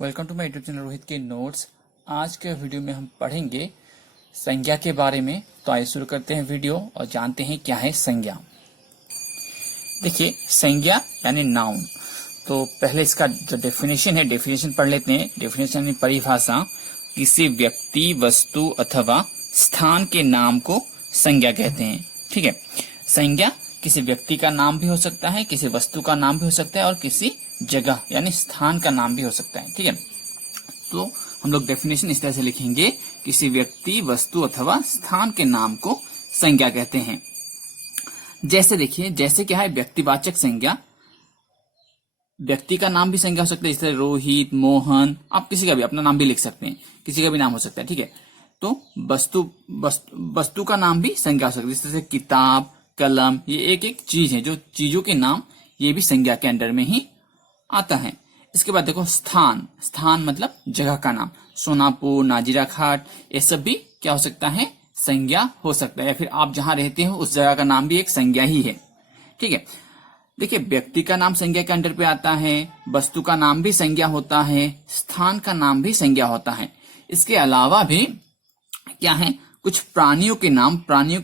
Welcome to my YouTube channel Rohit के notes. आज के वीडियो में हम पढ़ेंगे संज्ञा के बारे में। तो आइए शुरू करते हैं वीडियो और जानते हैं क्या है संज्ञा। देखिए, संज्ञा यानी नाउन। तो पहले इसका जो डेफिनेशन है, डेफिनेशन पढ़ लेते हैं। डेफिनेशन यानी परिभाषा। किसी व्यक्ति, वस्तु अथवा स्थान के नाम को संज्ञा कहते हैं। ठीक है, संज्ञा किसी व्यक्ति का नाम भी हो सकता है, किसी वस्तु का नाम भी हो सकता है और किसी जगह यानी स्थान का नाम भी हो सकता है। ठीक है, तो हम लोग डेफिनेशन इस तरह से लिखेंगे, किसी व्यक्ति, वस्तु अथवा स्थान के नाम को संज्ञा कहते हैं। जैसे देखिए, जैसे क्या है व्यक्तिवाचक संज्ञा। व्यक्ति का नाम भी संज्ञा हो सकता है, जैसे रोहित, मोहन। आप किसी का भी अपना नाम भी लिख सकते हैं, किसी का भी नाम हो सकता है। ठीक है, तो वस्तु का नाम भी संज्ञा हो सकती है, जैसे किताब, कलम। ये एक एक चीज है, जो चीजों के नाम ये भी संज्ञा के अंडर में ही आता है। इसके बाद देखो स्थान। स्थान मतलब जगह का नाम। सोनापुर, नाजिरा घाट, ये सब भी क्या हो सकता है, संज्ञा हो सकता है। या फिर आप जहां रहते हो उस जगह का नाम भी एक संज्ञा ही है। ठीक है, देखिए व्यक्ति का नाम संज्ञा के अंडर पे आता है, वस्तु का नाम भी संज्ञा होता है, स्थान का नाम भी संज्ञा होता है। इसके अलावा भी क्या है, कुछ प्राणियों के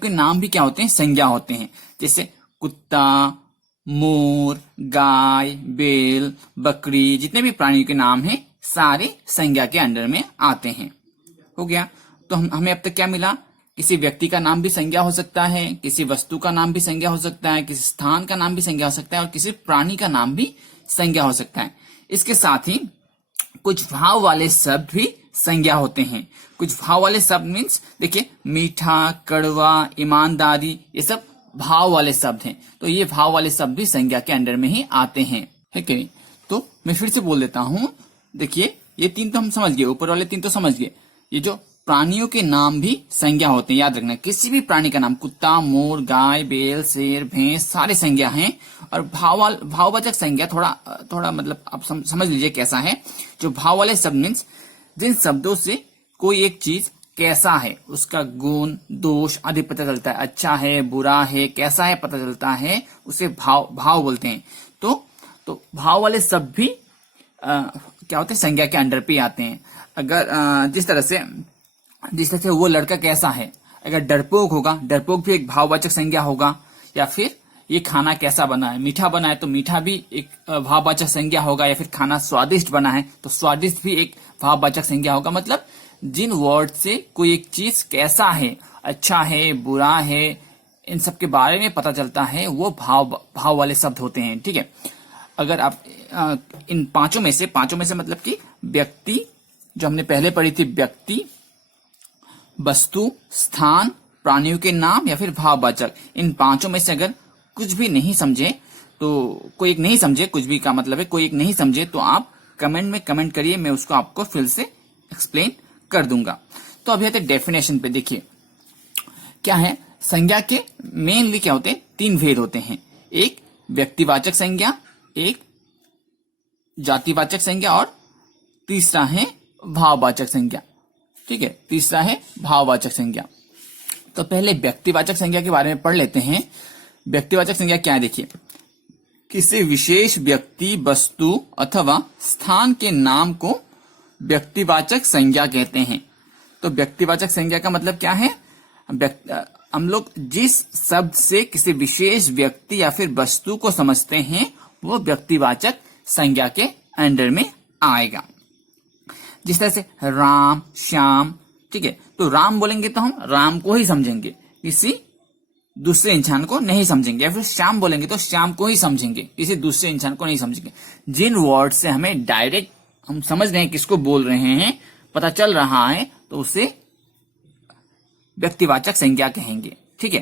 नाम भी क्या होते हैं, संज्ञा होते हैं। जैसे कुत्ता, मोर, गाय, बैल, बकरी, जितने भी प्राणियों के नाम हैं सारे संज्ञा के अंडर में आते हैं। हो गया। तो हमें अब तक क्या मिला, किसी व्यक्ति का नाम भी संज्ञा हो सकता है, किसी वस्तु का नाम भी संज्ञा हो सकता है, किसी स्थान का नाम भी संज्ञा हो सकता है और किसी प्राणी का नाम भी संज्ञा हो सकता है। इसके साथ ही कुछ भाव वाले शब्द भी संज्ञा होते हैं। कुछ भाव वाले शब्द मीन्स देखिए, मीठा, कड़वा, ईमानदारी, ये सब भाव वाले शब्द हैं। तो ये भाव वाले शब्द भी संज्ञा के अंडर में ही आते हैं, है कि नहीं। तो मैं फिर से बोल देता हूं। देखिए, ये तीन तो हम समझ गए, ऊपर वाले तीन तो समझ गए। ये जो प्राणियों के नाम भी संज्ञा होते हैं, याद रखना। किसी भी प्राणी का नाम, कुत्ता, मोर, गाय, बैल, शेर, भैंस, सारे संज्ञा हैं। और भाववाचक संज्ञा थोड़ा मतलब आप समझ लीजिए कैसा है। जो भाव वाले शब्द मीन्स जिन शब्दों से कोई एक चीज कैसा है, उसका गुण, दोष आदि पता चलता है। अच्छा है, बुरा है, कैसा है पता चलता है, उसे भाव बोलते हैं। तो भाव वाले शब्द भी क्या होते हैं, संज्ञा के अंडर पे आते हैं। अगर जिस तरह से वो लड़का कैसा है, अगर डरपोक होगा, डरपोक भी एक भाववाचक संज्ञा होगा। या फिर ये खाना कैसा बना है, मीठा बना है तो मीठा भी एक भाववाचक संज्ञा होगा। या फिर खाना स्वादिष्ट बना है तो स्वादिष्ट भी एक भाववाचक संज्ञा होगा। मतलब जिन वर्ड से कोई एक चीज कैसा है, अच्छा है, बुरा है, इन सब के बारे में पता चलता है, वो भाव वाले शब्द होते हैं। ठीक है, अगर आप इन पांचों में से मतलब कि व्यक्ति जो हमने पहले पढ़ी थी, व्यक्ति, वस्तु, स्थान, प्राणियों के नाम या फिर भाववाचक, इन पांचों में से अगर कुछ भी नहीं समझे, तो कोई एक नहीं समझे, कुछ भी का मतलब है कोई एक नहीं समझे, तो आप कमेंट में कमेंट करिए, मैं उसको आपको फिर से एक्सप्लेन कर दूंगा। तो अभी आते डेफिनेशन पे। देखिए क्या है, संज्ञा के मेनली क्या होते हैं, तीन भेद होते हैं। एक व्यक्तिवाचक संज्ञा, एक जातिवाचक संज्ञा और तीसरा है भाववाचक संज्ञा। ठीक है, तीसरा है भाववाचक संज्ञा। तो पहले व्यक्तिवाचक संज्ञा के बारे में पढ़ लेते हैं। व्यक्तिवाचक संज्ञा क्या है, देखिए, किसी विशेष व्यक्ति, वस्तु अथवा स्थान के नाम को व्यक्तिवाचक संज्ञा कहते हैं। तो व्यक्तिवाचक संज्ञा का मतलब क्या है, हम लोग जिस शब्द से किसी विशेष व्यक्ति या फिर वस्तु को समझते हैं वो व्यक्तिवाचक संज्ञा के अंडर में आएगा। जिस तरह से राम, श्याम। ठीक है, तो राम बोलेंगे तो हम राम को ही समझेंगे, किसी दूसरे इंसान को नहीं समझेंगे। या फिर श्याम बोलेंगे तो श्याम को ही समझेंगे, किसी दूसरे इंसान को नहीं समझेंगे। जिन वर्ड से हमें डायरेक्ट हम समझ रहे हैं किसको बोल रहे हैं, पता चल रहा है, तो उसे व्यक्तिवाचक संज्ञा कहेंगे। ठीक है,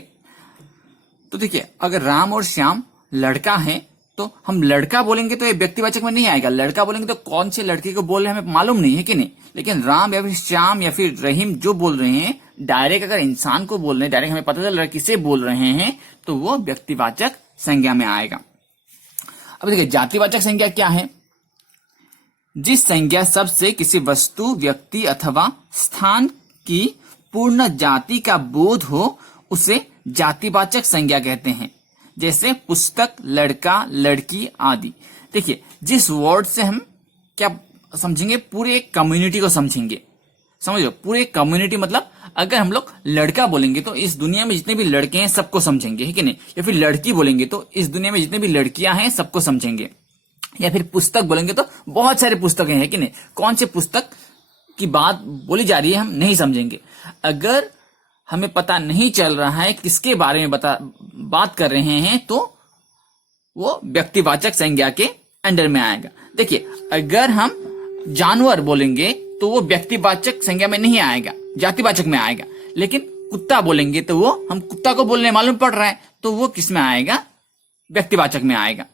तो देखिए, अगर राम और श्याम लड़का है तो हम लड़का बोलेंगे तो ये व्यक्तिवाचक में नहीं आएगा। लड़का बोलेंगे तो कौन से लड़के को बोल रहे हैं हमें मालूम नहीं है कि नहीं। लेकिन राम या फिर श्याम या फिर रहीम जो बोल रहे हैं, डायरेक्ट अगर इंसान को बोल रहे हैं, डायरेक्ट हमें पता चल रहा है किसे बोल रहे हैं, तो वो व्यक्तिवाचक संज्ञा में आएगा। अब देखिए, जातिवाचक संज्ञा क्या है, जिस संज्ञा शब्द से किसी वस्तु, व्यक्ति अथवा स्थान की पूर्ण जाति का बोध हो उसे जातिवाचक संज्ञा कहते हैं। जैसे पुस्तक, लड़का, लड़की आदि। देखिए, जिस वर्ड से हम क्या समझेंगे, पूरे कम्युनिटी को समझेंगे। समझ लो, पूरे कम्युनिटी मतलब अगर हम लोग लड़का बोलेंगे तो इस दुनिया में जितने भी लड़के हैं सबको समझेंगे, है कि नहीं। या फिर लड़की बोलेंगे तो इस दुनिया में जितने भी लड़कियां हैं सबको समझेंगे। या फिर पुस्तक बोलेंगे तो बहुत सारे पुस्तकें हैं कि नहीं, कौन से पुस्तक की बात बोली जा रही है हम नहीं समझेंगे। अगर हमें पता नहीं चल रहा है किसके बारे में बात कर रहे हैं तो वो व्यक्तिवाचक संज्ञा के अंडर में आएगा। देखिए, अगर हम जानवर बोलेंगे तो वो व्यक्तिवाचक संज्ञा में नहीं आएगा, जातिवाचक में आएगा। लेकिन कुत्ता बोलेंगे तो वो हम कुत्ता को बोलने मालूम पड़ रहा है तो वो किस में आएगा, व्यक्तिवाचक में आएगा।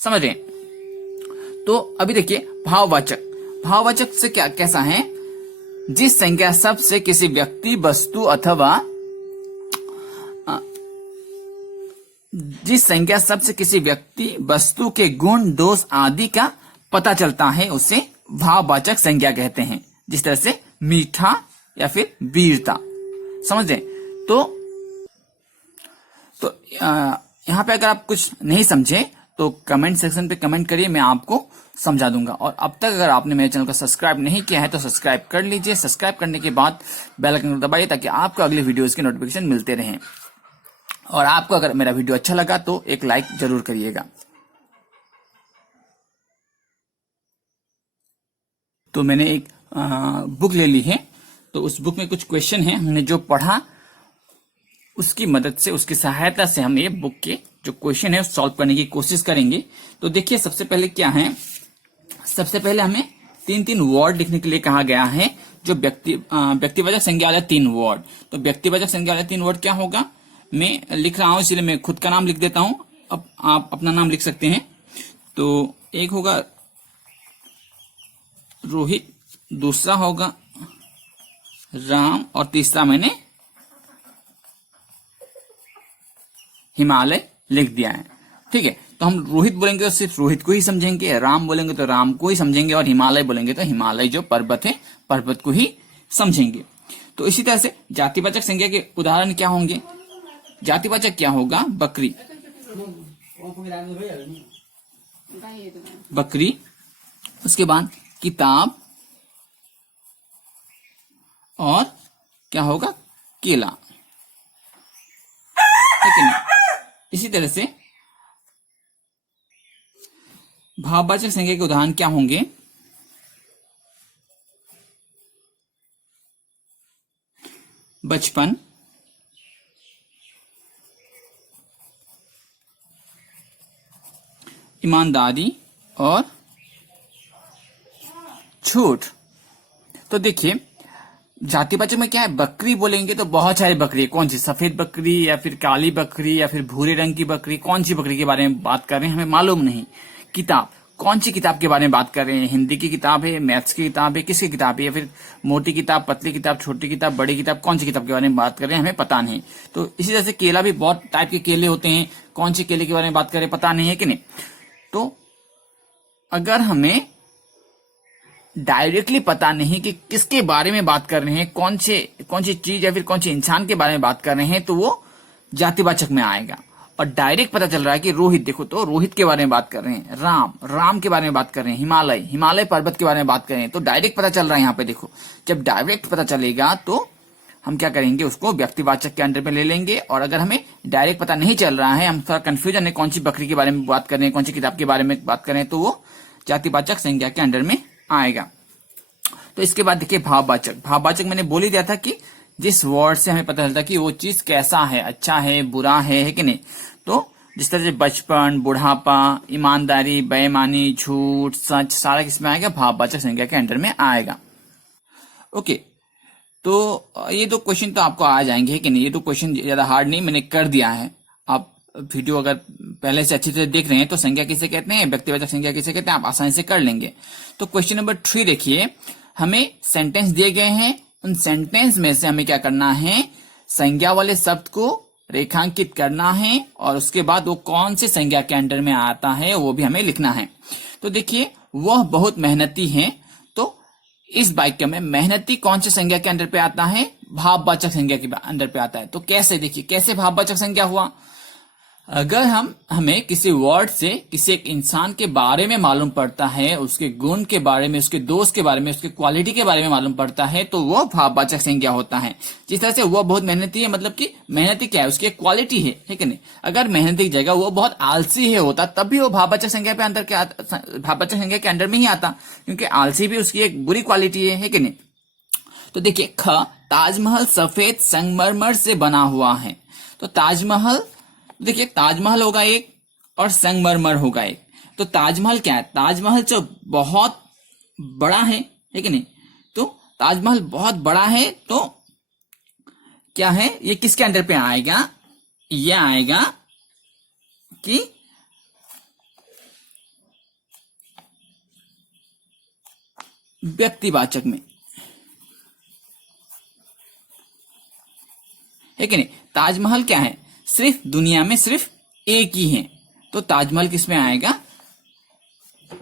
समझ रहे हैं। तो अभी देखिए भाववाचक, भाववाचक से क्या कैसा है, जिस संज्ञा शब्द से किसी व्यक्ति, वस्तु अथवा जिस संज्ञा शब्द से किसी व्यक्ति, वस्तु के गुण, दोष आदि का पता चलता है उसे भाववाचक संज्ञा कहते हैं। जिस तरह से मीठा या फिर वीरता। समझ रहे। तो यहां पे अगर आप कुछ नहीं समझे तो कमेंट सेक्शन पे कमेंट करिए, मैं आपको समझा दूंगा। और अब तक अगर आपने मेरे चैनल को सब्सक्राइब नहीं किया है तो सब्सक्राइब कर लीजिए। सब्सक्राइब करने के बाद बेल आइकन दबाइए ताकि आपको अगली वीडियोस के नोटिफिकेशन मिलते रहें। और आपको अगर मेरा वीडियो अच्छा लगा तो एक लाइक जरूर करिएगा। तो मैंने एक बुक ले ली है, तो उस बुक में कुछ क्वेश्चन है, हमने जो पढ़ा उसकी मदद से, उसकी सहायता से हम ये बुक के जो क्वेश्चन है सॉल्व करने की कोशिश करेंगे। तो देखिए, सबसे पहले क्या है, सबसे पहले हमें 3 वर्ड लिखने के लिए कहा गया है, जो व्यक्तिवाचक संज्ञा वाले 3 वर्ड। तो व्यक्तिवाचक संज्ञा वाले 3 वर्ड क्या होगा, मैं लिख रहा हूं इसलिए मैं खुद का नाम लिख देता हूं, अब आप अपना नाम लिख सकते हैं। तो एक होगा रोहित, दूसरा होगा राम और तीसरा मैंने हिमालय लिख दिया है। ठीक है, तो हम रोहित बोलेंगे तो सिर्फ रोहित को ही समझेंगे, राम बोलेंगे तो राम को ही समझेंगे, और हिमालय बोलेंगे तो हिमालय जो पर्वत है पर्वत को ही समझेंगे। तो इसी तरह से जातिवाचक संज्ञा के उदाहरण क्या होंगे, जातिवाचक क्या होगा, बकरी, बकरी। उसके बाद किताब, और क्या होगा, केला। ठीक है ना। इसी तरह से भाववाचक संज्ञा के उदाहरण क्या होंगे, बचपन, ईमानदारी और झूठ। तो देखिए, जातिवाचक में क्या है, बकरी बोलेंगे तो बहुत सारी बकरी, कौन सी, सफेद बकरी या फिर काली बकरी या फिर भूरे रंग की बकरी, कौन सी बकरी के बारे में बात कर रहे हैं हमें मालूम नहीं। किताब, कौन सी किताब के बारे में बात कर रहे हैं, हिंदी की किताब है, मैथ्स की किताब है, किसकी किताब है, या फिर मोटी किताब, पतली किताब, छोटी किताब, बड़ी किताब, कौन सी किताब के बारे में बात कर रहे हैं हमें पता नहीं। तो इसी तरह से केला भी बहुत टाइप के केले होते हैं, कौन से केले के बारे में बात कर रहे हैं पता नहीं है कि नहीं। तो अगर हमें डायरेक्टली पता नहीं कि किसके बारे में बात कर रहे हैं, कौन सी चीज या फिर कौन से इंसान के बारे में बात कर रहे हैं, तो वो जातिवाचक में आएगा। और डायरेक्ट पता चल रहा है कि रोहित, देखो तो रोहित के बारे में बात कर रहे हैं, राम के बारे में बात कर रहे हैं, हिमालय पर्वत के बारे में बात कर रहे हैं, तो डायरेक्ट पता चल रहा है। यहाँ पे देखो, जब डायरेक्ट पता चलेगा तो हम क्या करेंगे, उसको व्यक्तिवाचक के अंडर में ले लेंगे। और अगर हमें डायरेक्ट पता नहीं चल रहा है, हम थोड़ा कंफ्यूजन है कौन सी बकरी के बारे में बात कर रहे हैं, कौन सी किताब के बारे में बात कर रहे हैं, तो वो जातिवाचक संज्ञा के अंडर में आएगा। तो इसके बाद देखिए भाववाचक, भाववाचक मैंने बोल ही दिया था कि जिस वर्ड से हमें पता चलता है कि वो चीज कैसा है, अच्छा है, बुरा है कि नहीं। तो जिस तरह से बचपन, बुढ़ापा, ईमानदारी, बेईमानी, झूठ, सच, सारा किसमें आएगा, भाववाचक संज्ञा के अंडर में आएगा। ओके, तो ये 2 क्वेश्चन तो आपको आ जाएंगे कि नहीं, ये 2 क्वेश्चन ज्यादा हार्ड नहीं, मैंने कर दिया है। आप वीडियो अगर पहले से अच्छी तरह देख रहे हैं तो संज्ञा किसे कहते हैं, व्यक्तिवाचक संज्ञा किसे कहते हैं, आप आसानी से कर लेंगे। तो क्वेश्चन नंबर 3 देखिए, हमें सेंटेंस दिए गए हैं, उन सेंटेंस में से हमें क्या करना है, संज्ञा वाले शब्द को रेखांकित करना है, और उसके बाद वो कौन से संज्ञा के अंडर में आता है वो भी हमें लिखना है। तो देखिए, वह बहुत मेहनती है, तो इस वाक्य में मेहनती कौन से संज्ञा के अंडर पे आता है, भाववाचक संज्ञा के अंडर पे आता है। तो कैसे, देखिए कैसे भाववाचक संज्ञा हुआ, अगर हमें किसी वर्ड से किसी एक इंसान के बारे में मालूम पड़ता है, उसके गुण के बारे में, उसके दोस्त के बारे में, उसके क्वालिटी के बारे में मालूम पड़ता है, तो वो भाववाचक संज्ञा होता है। जिस तरह से वो बहुत मेहनती है, मतलब कि मेहनती क्या है, उसकी एक क्वालिटी है, ठीक है नहीं। अगर मेहनती की जगह वो बहुत आलसी है होता, तब भी वो भाववाचक संज्ञा पे अंदर के भाववाचक संज्ञा के अंडर में ही आता, क्योंकि आलसी भी उसकी एक बुरी क्वालिटी है कि नहीं। तो देखिए, ख, ताजमहल सफेद संगमरमर से बना हुआ है। तो ताजमहल, देखिए ताजमहल होगा एक और संगमरमर होगा एक। तो ताजमहल क्या है, ताजमहल जो बहुत बड़ा है कि नहीं। तो ताजमहल बहुत बड़ा है, तो क्या है, ये किसके अंडर पे आएगा, ये आएगा कि व्यक्तिवाचक में, है कि नहीं। ताजमहल क्या है, सिर्फ दुनिया में सिर्फ एक ही है, तो ताजमहल किस में आएगा,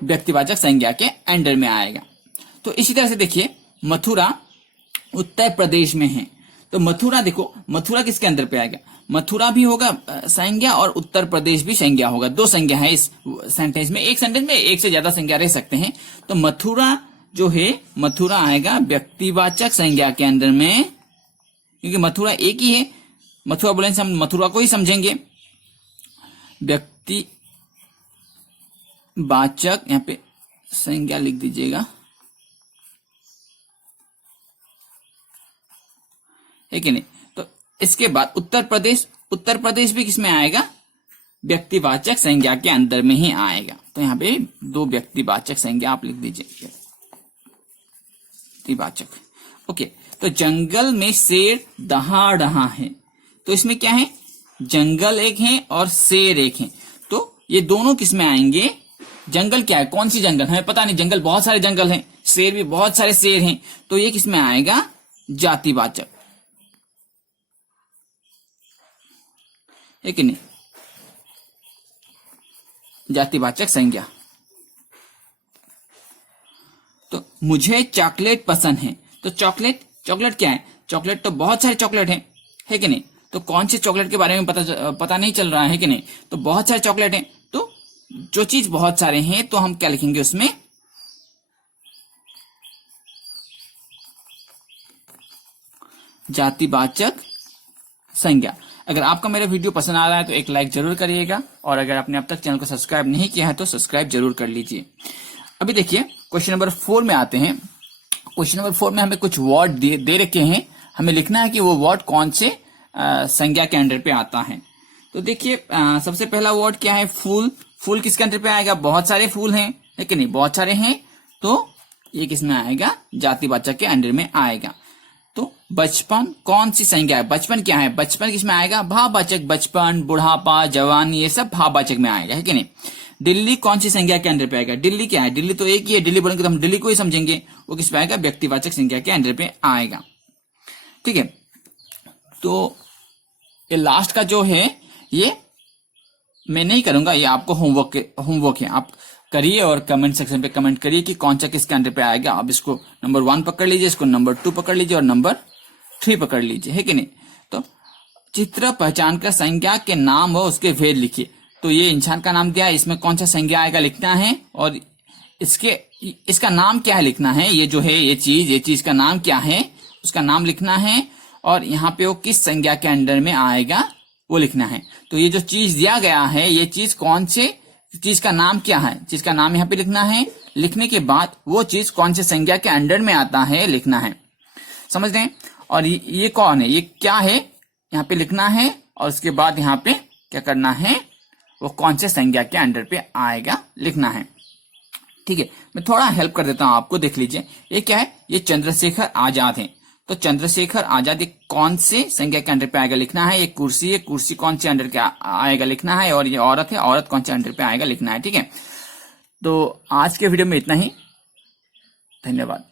व्यक्तिवाचक संज्ञा के अंडर में आएगा। तो इसी तरह से देखिए, मथुरा उत्तर प्रदेश में है, तो मथुरा देखो, मथुरा किसके अंदर पे आएगा, मथुरा भी होगा संज्ञा और उत्तर प्रदेश भी संज्ञा होगा। दो संज्ञा है इस सेंटेंस में, एक सेंटेंस में एक से ज्यादा संज्ञा रह सकते हैं। तो मथुरा जो है, मथुरा आएगा व्यक्तिवाचक संज्ञा के अंदर में, क्योंकि मथुरा एक ही है। मथुरा बोलेंगे हम मथुरा को ही समझेंगे। व्यक्तिवाचक, यहां पे संज्ञा लिख दीजिएगा, है कि नहीं। तो इसके बाद उत्तर प्रदेश, उत्तर प्रदेश भी किसमें आएगा, व्यक्तिवाचक संज्ञा के अंदर में ही आएगा। तो यहाँ पे दो व्यक्तिवाचक संज्ञा आप लिख दीजिए, व्यक्तिवाचक। ओके, तो जंगल में शेर दहाड़ रहा है, तो इसमें क्या है, जंगल एक है और शेर एक है। तो ये दोनों किस में आएंगे, जंगल क्या है, कौन सी जंगल, हमें पता नहीं, जंगल बहुत सारे जंगल हैं, शेर भी बहुत सारे शेर हैं, तो ये किस में आएगा, जातिवाचक, है कि नहीं, जातिवाचक संज्ञा। तो मुझे चॉकलेट पसंद है, तो चॉकलेट, चॉकलेट क्या है, चॉकलेट तो बहुत सारे चॉकलेट है कि नहीं। तो कौन से चॉकलेट के बारे में पता नहीं चल रहा है कि नहीं। तो बहुत सारे चॉकलेट हैं, तो जो चीज बहुत सारे हैं, तो हम क्या लिखेंगे उसमें, जातिवाचक संज्ञा। अगर आपका मेरा वीडियो पसंद आ रहा है तो एक लाइक जरूर करिएगा, और अगर आपने अब तक चैनल को सब्सक्राइब नहीं किया है तो सब्सक्राइब जरूर कर लीजिए। अभी देखिए क्वेश्चन नंबर 4 में आते हैं। क्वेश्चन नंबर 4 में हमें कुछ वर्ड दे रखे हैं, हमें लिखना है कि वो वर्ड कौन से संज्ञा के अंडर पे आता है। तो देखिए, सबसे पहला वर्ड क्या है, फूल। फूल किसके अंडर पे आएगा, बहुत सारे फूल हैं, लेकिन नहीं, बहुत सारे हैं, तो ये किसमें आएगा, जातिवाचक के अंडर में आएगा। तो बचपन कौन सी संज्ञा है, बचपन क्या है, बचपन किसमें आएगा, भाववाचक, बचपन, बुढ़ापा, जवानी, ये सब भाववाचक में आएगा, है कि नहीं। दिल्ली कौन सी संज्ञा के अंडर पे आएगा, दिल्ली क्या है, दिल्ली तो एक ही है, दिल्ली बोलेंगे तो हम दिल्ली को ही समझेंगे, वो किस पे आएगा, व्यक्तिवाचक संज्ञा के अंडर पे आएगा, ठीक है। तो ये लास्ट का जो है, ये मैं नहीं करूंगा, ये आपको होमवर्क है, आप करिए और कमेंट सेक्शन पे कमेंट करिए कि कौन सा किसके अंडर पे आएगा। अब इसको नंबर 1 पकड़ लीजिए, इसको नंबर 2 पकड़ लीजिए और नंबर 3 पकड़ लीजिए, है कि नहीं। तो चित्र पहचान कर संज्ञा के नाम और उसके भेद लिखिए। तो ये इंसान का नाम दिया है, इसमें कौन सा संज्ञा आएगा लिखना है, और इसका नाम क्या है लिखना है, ये जो है ये चीज का नाम क्या है उसका नाम लिखना है, और यहाँ पे वो किस संज्ञा के अंडर में आएगा वो लिखना है। तो ये जो चीज दिया गया है, ये चीज कौन से चीज का नाम क्या है, चीज का नाम यहाँ पे लिखना है, लिखने के बाद वो चीज कौन से संज्ञा के अंडर में आता है लिखना है, समझ रहे हैं। और ये कौन है, ये क्या है, यहाँ पे लिखना है, और उसके बाद यहाँ पे क्या करना है, वो कौन से संज्ञा के अंडर पे आएगा लिखना है, ठीक है। मैं थोड़ा हेल्प कर देता हूं आपको, देख लीजिए ये क्या है, ये चंद्रशेखर आजाद है। तो चंद्रशेखर आजाद ये कौन से संज्ञा के अंडर पे आएगा लिखना है, ये कुर्सी है, कुर्सी कौन से अंडर के आएगा लिखना है, और ये औरत है, औरत कौन से अंडर पे आएगा लिखना है, ठीक है। तो आज के वीडियो में इतना ही, धन्यवाद।